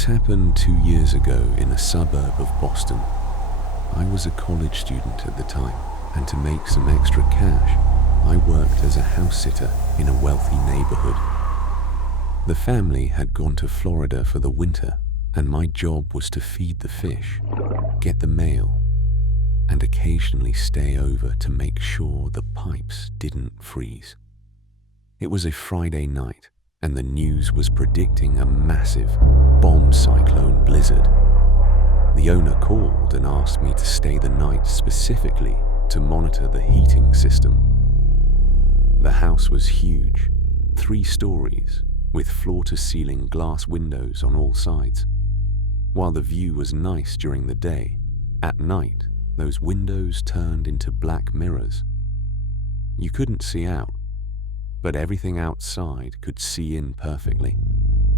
This happened 2 years ago in a suburb of Boston. I was a college student at the time, and to make some extra cash, I worked as a house sitter in a wealthy neighborhood. The family had gone to Florida for the winter, and my job was to feed the fish, get the mail, and occasionally stay over to make sure the pipes didn't freeze. It was a Friday night, and the news was predicting a massive bomb cyclone blizzard. The owner called and asked me to stay the night specifically to monitor the heating system. The house was huge, 3 stories, with floor-to-ceiling glass windows on all sides. While the view was nice during the day, at night those windows turned into black mirrors. You couldn't see out, but everything outside could see in perfectly.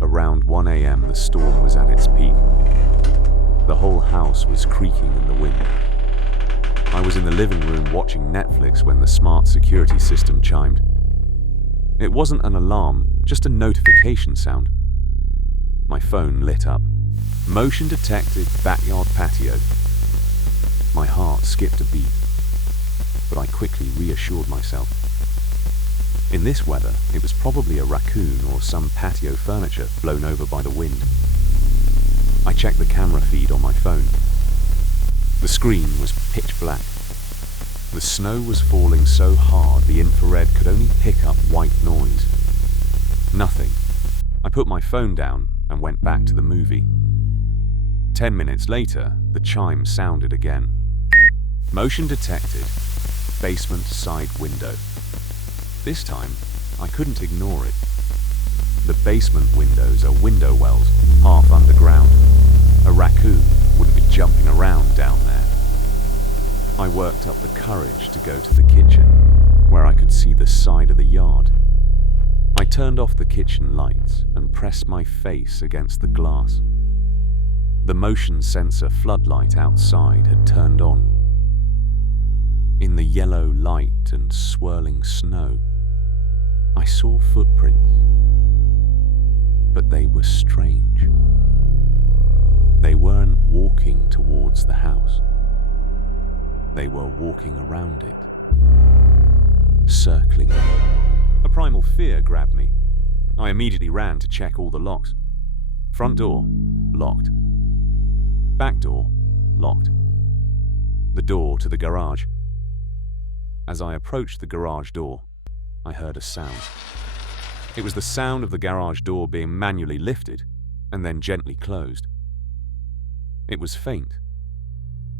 Around 1 a.m. the storm was at its peak. The whole house was creaking in the wind. I was in the living room watching Netflix when the smart security system chimed. It wasn't an alarm, just a notification sound. My phone lit up. Motion detected, backyard patio. My heart skipped a beat, but I quickly reassured myself. In this weather, it was probably a raccoon or some patio furniture blown over by the wind. I checked the camera feed on my phone. The screen was pitch black. The snow was falling so hard the infrared could only pick up white noise. Nothing. I put my phone down and went back to the movie. 10 minutes later, the chime sounded again. Motion detected. Basement side window. This time, I couldn't ignore it. The basement windows are window wells, half underground. A raccoon wouldn't be jumping around down there. I worked up the courage to go to the kitchen, where I could see the side of the yard. I turned off the kitchen lights and pressed my face against the glass. The motion sensor floodlight outside had turned on. In the yellow light and swirling snow, I saw footprints, but they were strange. They weren't walking towards the house. They were walking around it, circling it. A primal fear grabbed me. I immediately ran to check all the locks. Front door, locked. Back door, locked. The door to the garage. As I approached the garage door, I heard a sound. It was the sound of the garage door being manually lifted and then gently closed. It was faint,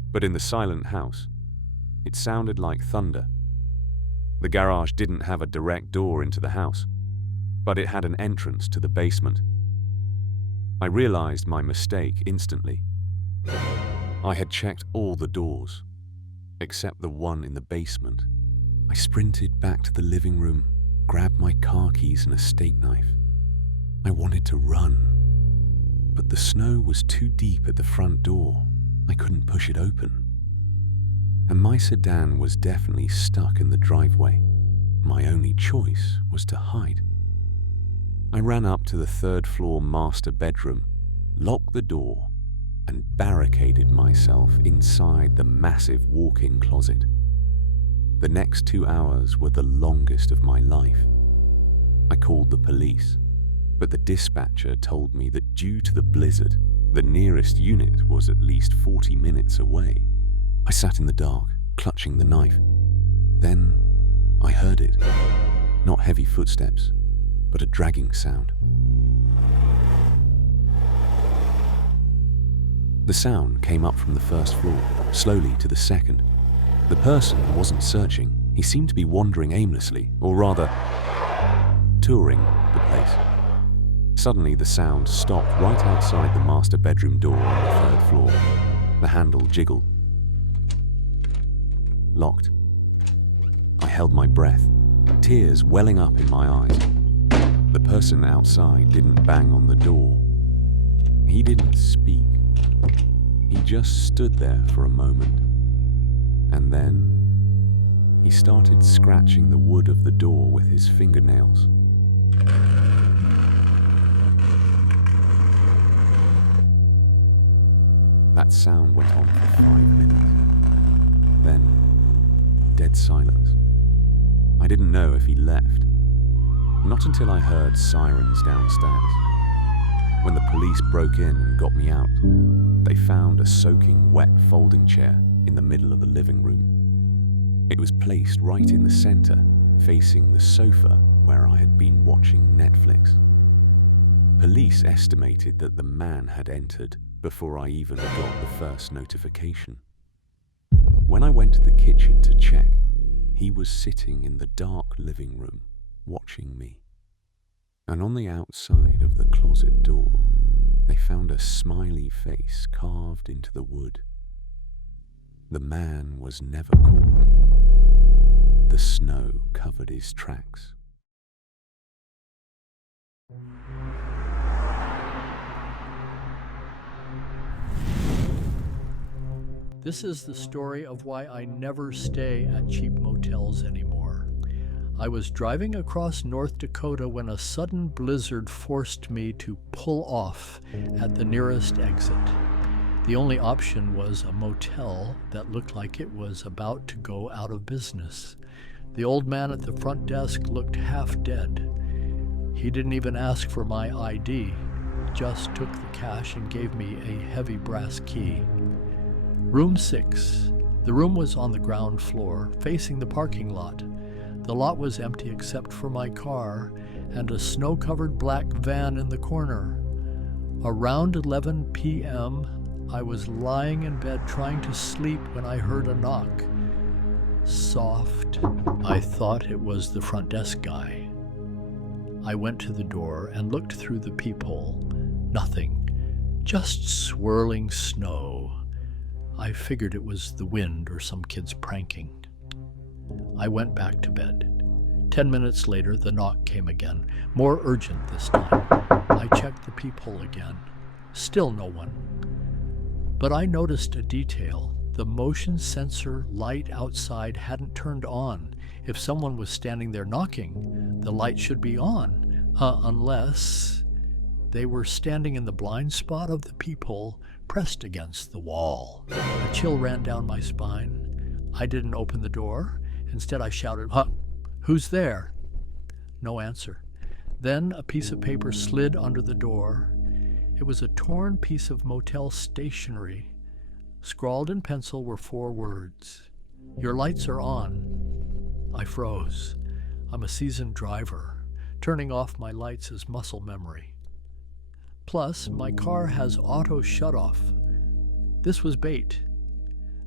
but in the silent house, it sounded like thunder. The garage didn't have a direct door into the house, but it had an entrance to the basement. I realized my mistake instantly. I had checked all the doors, except the one in the basement. I sprinted back to the living room, grabbed my car keys and a steak knife. I wanted to run, but the snow was too deep at the front door. I couldn't push it open. And my sedan was definitely stuck in the driveway. My only choice was to hide. I ran up to the 3rd floor master bedroom, locked the door, and barricaded myself inside the massive walk-in closet. The next 2 hours were the longest of my life. I called the police, but the dispatcher told me that due to the blizzard, the nearest unit was at least 40 minutes away. I sat in the dark, clutching the knife. Then I heard it. Not heavy footsteps, but a dragging sound. The sound came up from the 1st floor, slowly to the 2nd. The person wasn't searching. He seemed to be wandering aimlessly, or rather, touring the place. Suddenly, the sound stopped right outside the master bedroom door on the 3rd floor. The handle jiggled. Locked. I held my breath, tears welling up in my eyes. The person outside didn't bang on the door. He didn't speak. He just stood there for a moment. And then he started scratching the wood of the door with his fingernails. That sound went on for 5 minutes. Then, dead silence. I didn't know if he left. Not until I heard sirens downstairs. When the police broke in and got me out, they found a soaking wet folding chair in the middle of the living room. It was placed right in the center, facing the sofa where I had been watching Netflix. Police estimated that the man had entered before I even got the first notification. When I went to the kitchen to check, he was sitting in the dark living room, watching me. And on the outside of the closet door, they found a smiley face carved into the wood. The man was never caught. The snow covered his tracks. This is the story of why I never stay at cheap motels anymore. I was driving across North Dakota when a sudden blizzard forced me to pull off at the nearest exit. The only option was a motel that looked like it was about to go out of business. The old man at the front desk looked half dead. He didn't even ask for my ID, just took the cash and gave me a heavy brass key. Room 6. The room was on the ground floor, facing the parking lot. The lot was empty except for my car and a snow-covered black van in the corner. Around 11 p.m., I was lying in bed trying to sleep when I heard a knock. Soft. I thought it was the front desk guy. I went to the door and looked through the peephole. Nothing. Just swirling snow. I figured it was the wind or some kids pranking. I went back to bed. 10 minutes later, the knock came again, more urgent this time. I checked the peephole again. Still no one. But I noticed a detail. The motion sensor light outside hadn't turned on. If someone was standing there knocking, the light should be on, unless they were standing in the blind spot of the peephole, pressed against the wall. A chill ran down my spine. I didn't open the door. Instead, I shouted, "Huh, who's there?" No answer. Then a piece of paper slid under the door. It was a torn piece of motel stationery. Scrawled in pencil were 4 words. "Your lights are on." I froze. I'm a seasoned driver. Turning off my lights is muscle memory. Plus, my car has auto shutoff. This was bait.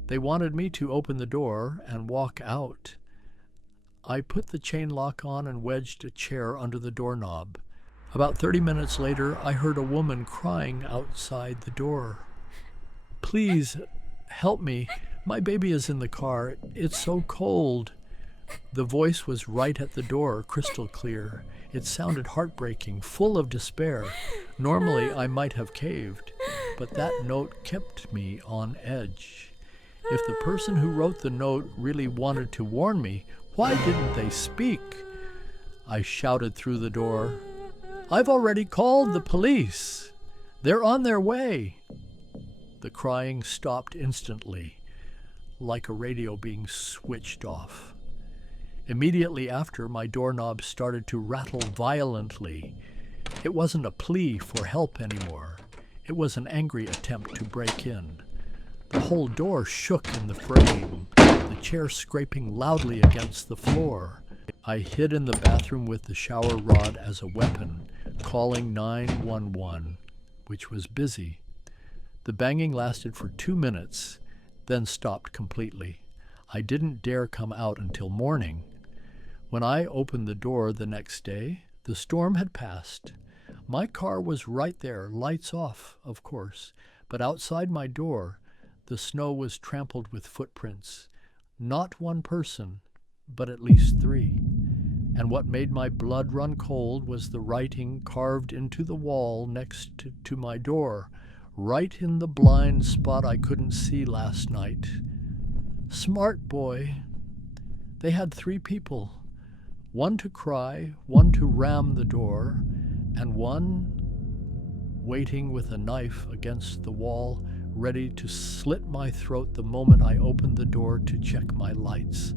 They wanted me to open the door and walk out. I put the chain lock on and wedged a chair under the doorknob. About 30 minutes later, I heard a woman crying outside the door. "Please, help me. My baby is in the car. It's so cold." The voice was right at the door, crystal clear. It sounded heartbreaking, full of despair. Normally, I might have caved, but that note kept me on edge. If the person who wrote the note really wanted to warn me, why didn't they speak? I shouted through the door, "I've already called the police. They're on their way." The crying stopped instantly, like a radio being switched off. Immediately after, my doorknob started to rattle violently. It wasn't a plea for help anymore. It was an angry attempt to break in. The whole door shook in the frame, the chair scraping loudly against the floor. I hid in the bathroom with the shower rod as a weapon, calling 911, which was busy. The banging lasted for 2 minutes, then stopped completely. I didn't dare come out until morning. When I opened the door the next day, the storm had passed. My car was right there, lights off, of course, but outside my door, the snow was trampled with footprints. Not one person, but at least 3. And what made my blood run cold was the writing carved into the wall next to my door, right in the blind spot I couldn't see last night. Smart boy. They had 3 people. One to cry, one to ram the door, and one waiting with a knife against the wall, ready to slit my throat the moment I opened the door to check my lights.